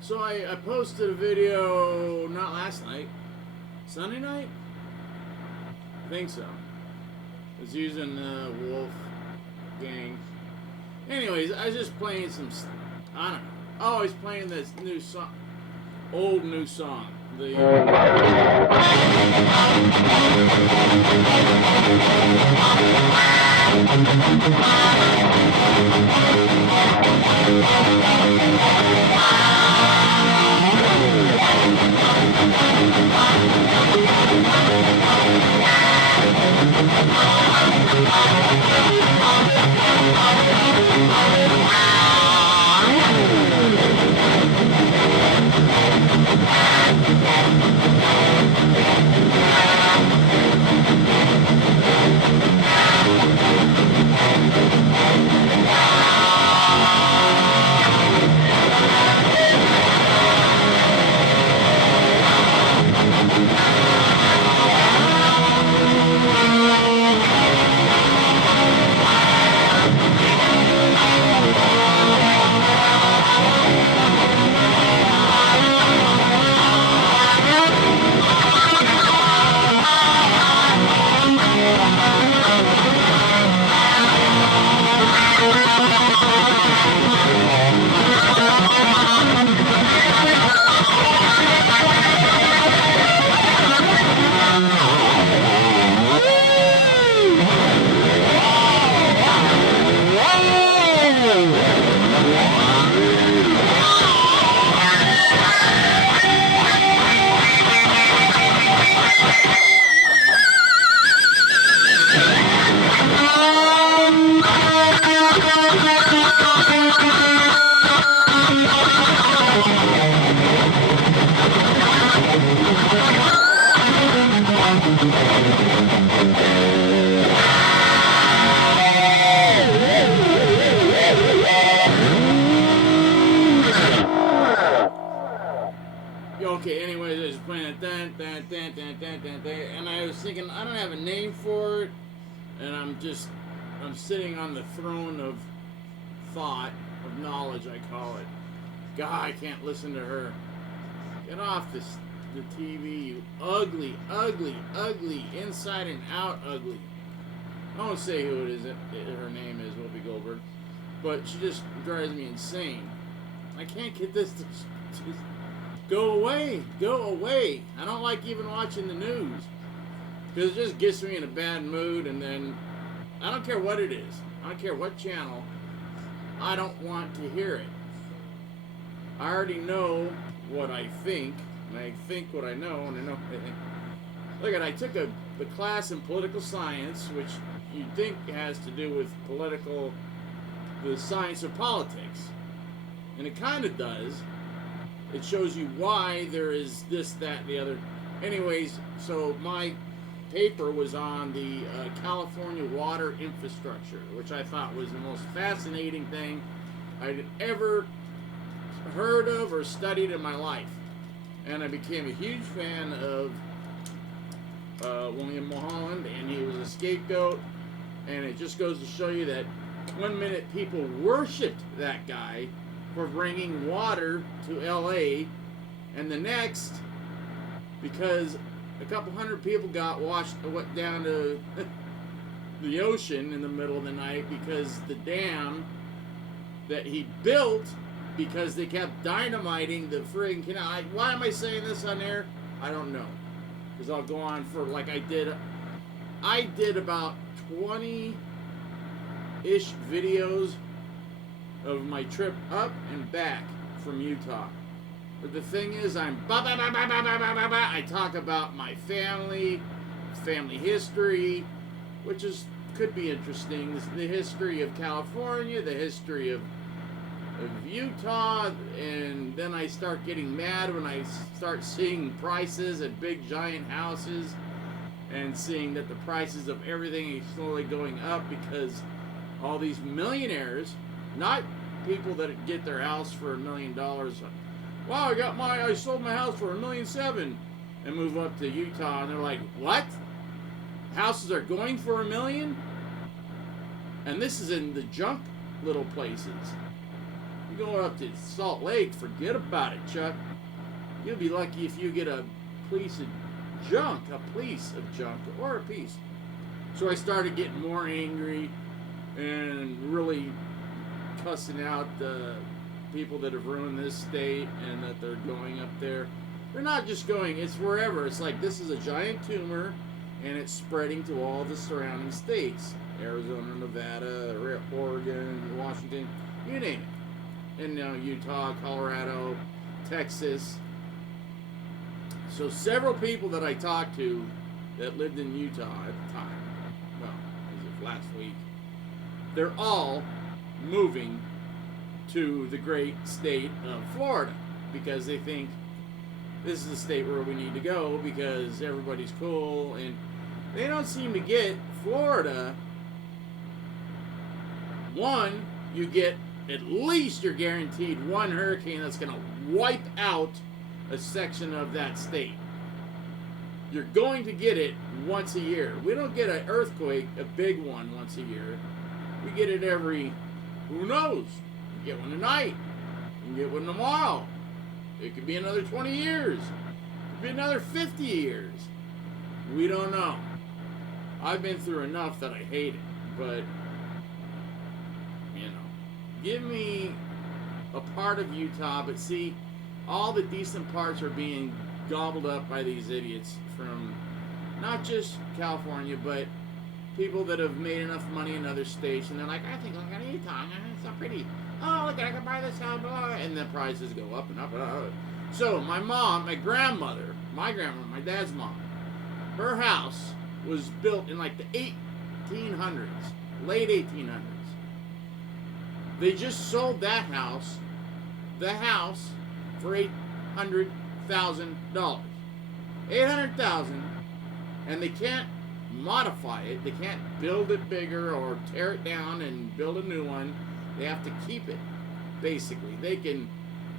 So I posted a video not last night, Sunday night? I think so. It's using the Wolf Gang. Anyways, I was just playing some, I don't know. Oh, I was playing this new song, old new song. The okay, anyways, I was playing it, and I was thinking, I don't have a name for it, and I'm sitting on the throne of thought, of knowledge, I call it. God, I can't listen to her. Get off the TV, you ugly, ugly, ugly, inside and out ugly. I won't say who it is, her name is Whoopi Goldberg, but she just drives me insane. I can't get this to just go away, go away. I don't like even watching the news, because it just gets me in a bad mood, and then I don't care what it is. I don't care what channel. I don't want to hear it. I already know what I think, and I think what I know, and I know what I think. Look, I took the class in political science, which you think has to do with the science of politics. And it kind of does. It shows you why there is this, that, and the other. Anyways, so my paper was on the California water infrastructure, which I thought was the most fascinating thing I'd ever heard of or studied in my life. And I became a huge fan of William Mulholland, and he was a scapegoat. And it just goes to show you that one minute people worshipped that guy for bringing water to LA, and the next, because a couple hundred people went down to the ocean in the middle of the night because the dam that he built, because they kept dynamiting the friggin' canal. Why am I saying this on air? I don't know, because I'll go on for like I did about 20-ish videos of my trip up and back from Utah. But the thing is, I talk about my family history, which could be interesting. The history of California, the history of Utah, and then I start getting mad when I start seeing prices at big giant houses and seeing that the prices of everything is slowly going up because all these millionaires, not people that get their house for $1 million. Wow, I sold my house for $1.7 million and move up to Utah, and they're like, what? Houses are going for $1 million, and this is in the junk little places. You go up to Salt Lake, forget about it, Chuck. You'll be lucky if you get a piece of junk, or a piece. So I started getting more angry and really cussing out the people that have ruined this state and that they're going up there. They're not just going, it's wherever. It's like this is a giant tumor and it's spreading to all the surrounding states. Arizona, Nevada, Oregon, Washington, you name it. And Utah, Colorado, Texas. So several people that I talked to that lived in Utah at the time, well, as of last week, they're all moving to the great state of Florida because they think this is the state where we need to go because everybody's cool, and they don't seem to get Florida. One, you get at least you're guaranteed one hurricane that's going to wipe out a section of that state. You're going to get it once a year. We don't get an earthquake, a big one, once a year. We get it every, who knows? We get one tonight. We can get one tomorrow. It could be another 20 years. It could be another 50 years. We don't know. I've been through enough that I hate it. But, give me a part of Utah, but see, all the decent parts are being gobbled up by these idiots from not just California, but people that have made enough money in other states, and they're like, I think look at Utah, it's so pretty. Oh, look, I can buy this house, blah, and the prices go up and up and up. So my mom, my grandmother, my dad's mom, her house was built in like the 1800s, late 1800s. They just sold that house, the house, for $800,000. $800,000, and they can't modify it. They can't build it bigger or tear it down and build a new one. They have to keep it, basically. They can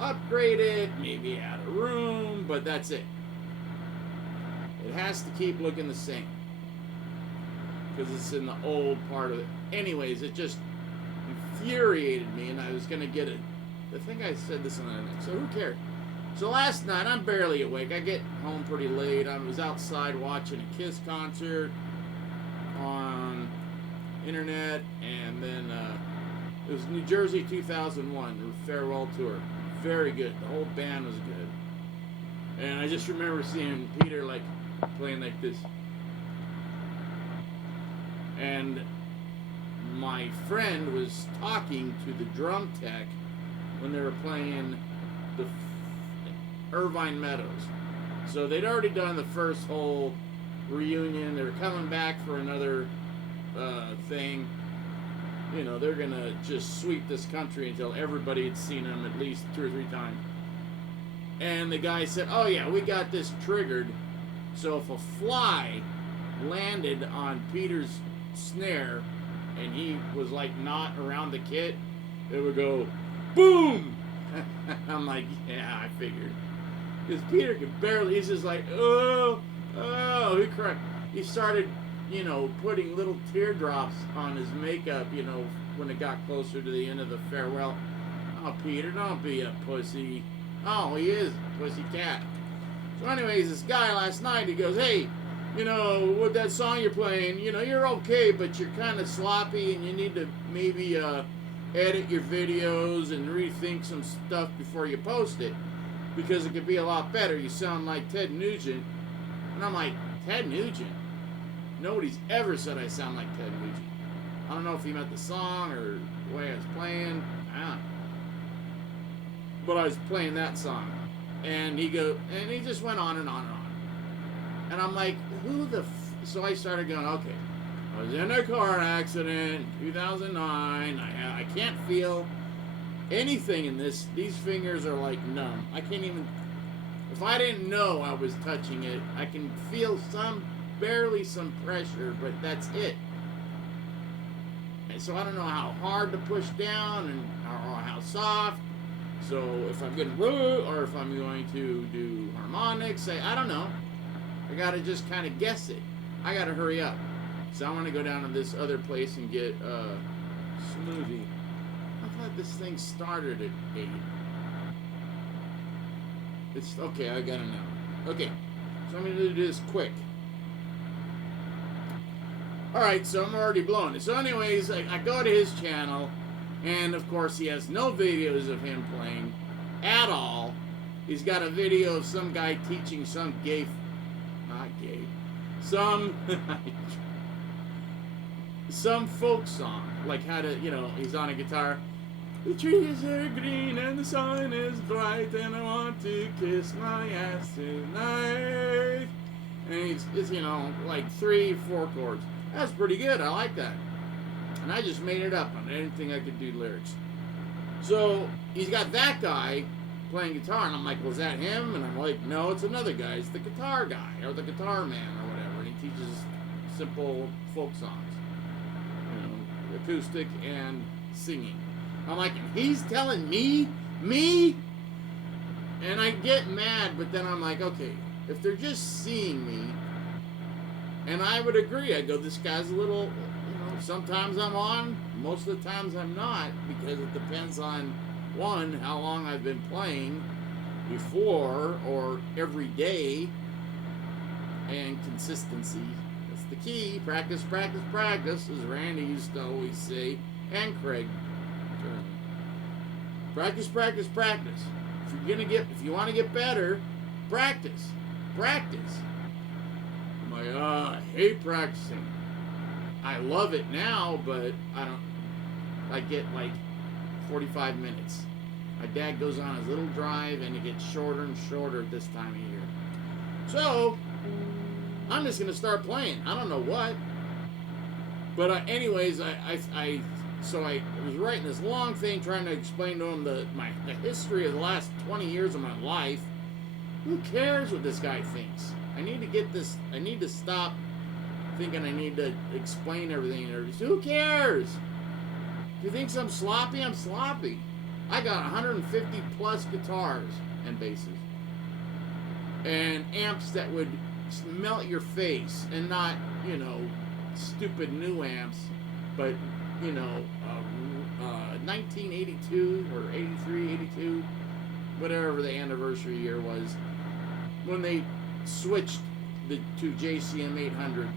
upgrade it, maybe add a room, but that's it. It has to keep looking the same because it's in the old part of it. Anyways, it just infuriated me, and I was going to get it. I think I said this on the next, so who cares? So last night, I'm barely awake. I get home pretty late. I was outside watching a Kiss concert on internet, and then it was New Jersey 2001, their farewell tour. Very good. The whole band was good. And I just remember seeing Peter like playing like this. And my friend was talking to the drum tech when they were playing the Irvine Meadows. So they'd already done the first whole reunion. They were coming back for another thing. You know, they're going to just sweep this country until everybody had seen them at least 2 or 3 times. And the guy said, oh yeah, we got this triggered. So if a fly landed on Peter's snare and he was like not around the kit, it would go boom. I'm like, yeah, I figured. Because Peter could barely, he's just like, oh, he cried. He started, putting little teardrops on his makeup, when it got closer to the end of the farewell. Oh, Peter, don't be a pussy. Oh, he is a pussy cat. So anyways, this guy last night, he goes, hey, with that song you're playing, you're okay, but you're kind of sloppy and you need to maybe edit your videos and rethink some stuff before you post it, because it could be a lot better. You sound like Ted Nugent. And I'm like, Ted Nugent? Nobody's ever said I sound like Ted Nugent. I don't know if he meant the song or the way I was playing. I don't know. But I was playing that song. And he just went on and on and on. And I'm like, so I started going, okay, I was in a car accident in 2009. I can't feel anything in this. These fingers are like numb. I can't even, if I didn't know I was touching it, I can feel barely some pressure, but that's it. And so I don't know how hard to push down and or how soft. So if I'm going to, or if I'm going to do harmonics, I don't know. I got to just kind of guess it. I gotta hurry up. So I want to go down to this other place and get a smoothie. I thought this thing started at 8. It's okay, I gotta know. Okay, so I'm gonna do this quick. Alright, so I'm already blowing it. So anyways, I go to his channel, and of course he has no videos of him playing at all. He's got a video of some guy teaching some some folk song, like how to, he's on a guitar. The trees are green and the sun is bright and I want to kiss my ass tonight. And it's like 3-4 chords. That's pretty good. I like that. And I just made it up. I didn't think I could do lyrics. So he's got that guy playing guitar, and I'm like, was that him? And I'm like, no, it's another guy. It's the guitar guy or the guitar man or whatever. And he teaches simple folk songs, acoustic and singing. I'm like, he's telling me? And I get mad, but then I'm like, okay, if they're just seeing me, and I would agree, I go, this guy's a little, sometimes I'm on, most of the times I'm not, because it depends on, one, how long I've been playing before or every day, and consistency. That's the key. Practice, practice, practice, as Randy used to always say, and Craig. Practice, practice, practice. If you want to get better, practice. Practice. I'm like, I hate practicing. I love it now, but I get like 45 minutes. My dad goes on his little drive, and it gets shorter and shorter at this time of year. So, I'm just going to start playing. I don't know what. But anyways, I was writing this long thing trying to explain to him the history of the last 20 years of my life. Who cares what this guy thinks? I need to get this. I need to stop thinking I need to explain everything. Who cares? If you think I'm sloppy, I'm sloppy. I got 150 plus guitars and basses. And amps that would melt your face. And not, stupid new amps. But, 1982 or 83, 82, whatever the anniversary year was, when they switched to JCM 800.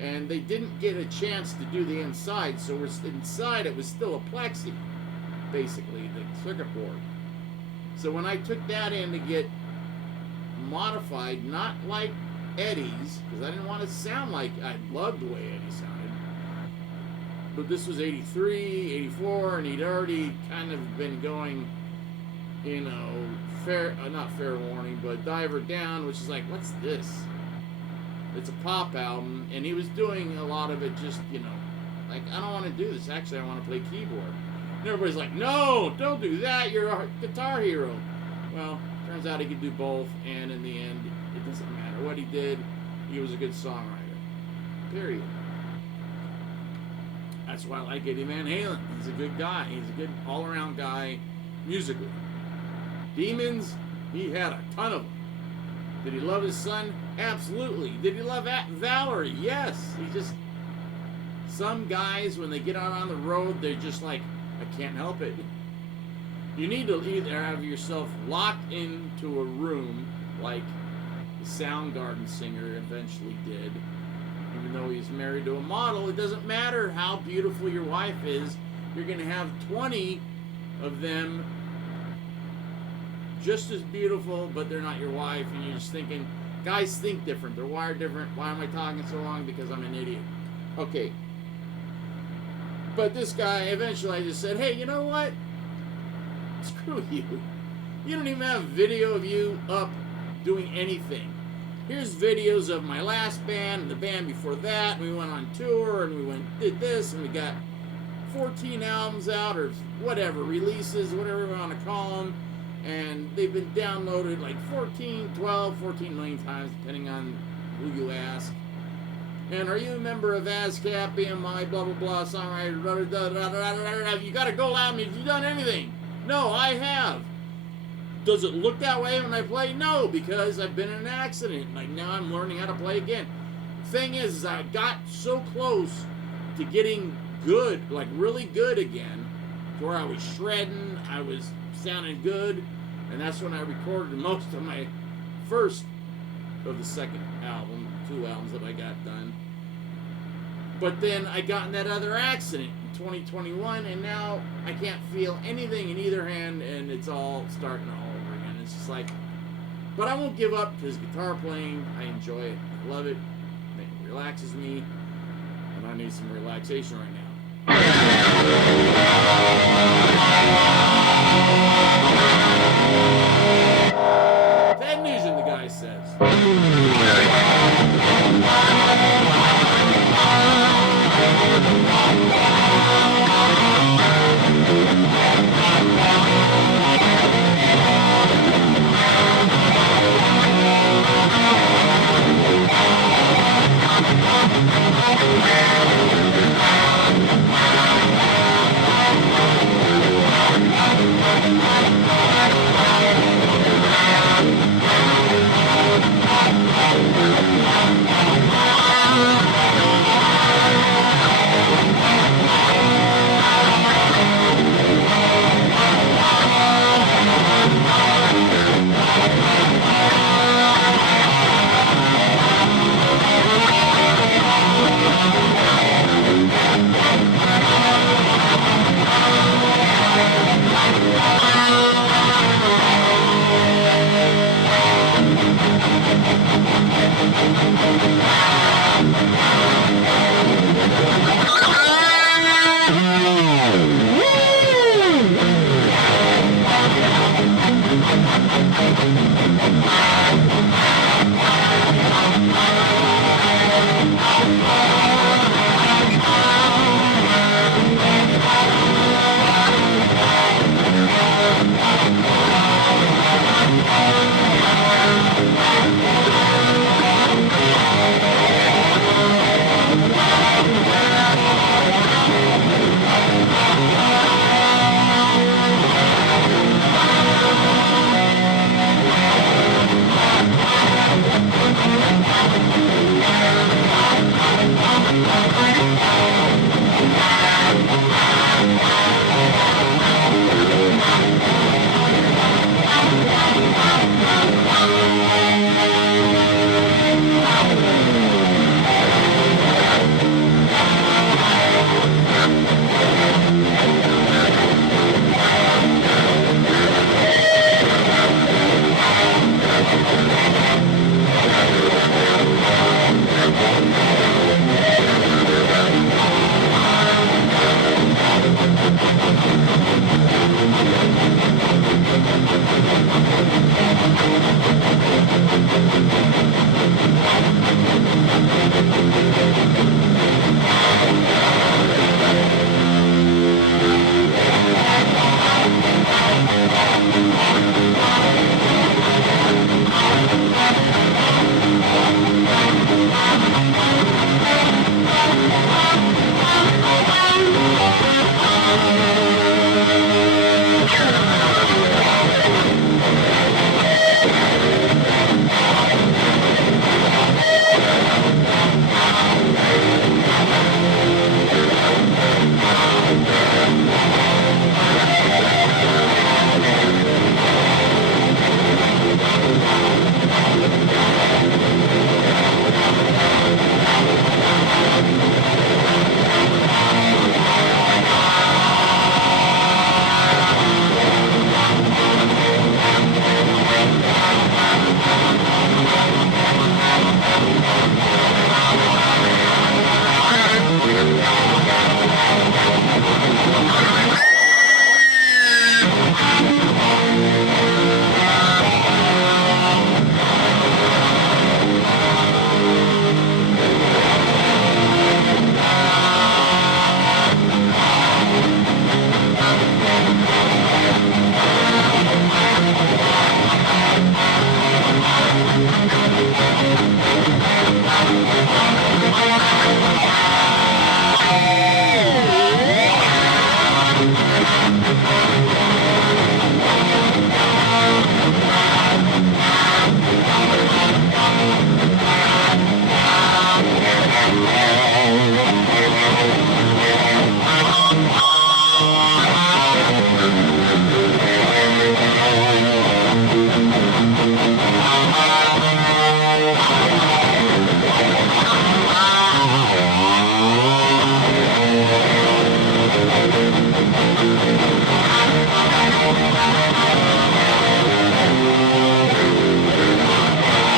And they didn't get a chance to do the inside, so inside it was still a plexi, basically, the circuit board. So when I took that in to get modified, not like Eddie's, because I didn't want to sound like, I loved the way Eddie sounded, but this was 83, 84, and he'd already kind of been going, not fair warning, but Diver Down, which is like, what's this? It's a pop album, and he was doing a lot of it just, like, I don't want to do this. Actually, I want to play keyboard. And everybody's like, no, don't do that. You're a guitar hero. Well, turns out he could do both, and in the end, it doesn't matter what he did. He was a good songwriter. Period. That's why I like Eddie Van Halen. He's a good guy. He's a good all-around guy musically. Demons, he had a ton of them. Did he love his son? Absolutely. Did he love Valerie? Yes. Some guys, when they get out on the road, they're just like, I can't help it. You need to either have yourself locked into a room, like the Soundgarden singer eventually did. Even though he's married to a model, it doesn't matter how beautiful your wife is. You're going to have 20 of them just as beautiful, but they're not your wife, and you're just thinking, guys think different, they're wired different. Why am I talking so long? Because I'm an idiot. Okay. But this guy, eventually I just said, hey, you know what? Screw you. You don't even have video of you up doing anything. Here's videos of my last band and the band before that. We went on tour, and we did this, and we got 14 albums out, or whatever, releases, whatever we want to call them. And they've been downloaded like 14 million times, depending on who you ask. And are you a member of ASCAP, BMI, blah, blah, blah, songwriter, blah, blah, blah, blah, blah, blah. You got to go out. Have you done anything? No, I have. Does it look that way when I play? No, because I've been in an accident. Like, now I'm learning how to play again. thing is I got so close to getting good, like really good again, to where I was shredding, I was sounding good, and that's when I recorded most of my first of the second album, 2 albums that I got done. But then I got in that other accident in 2021, and now I can't feel anything in either hand, and it's all starting all over again. It's just like, but I won't give up because guitar playing, I enjoy it, I love it, it relaxes me, and I need some relaxation right now. Ted Nugent, the guy says.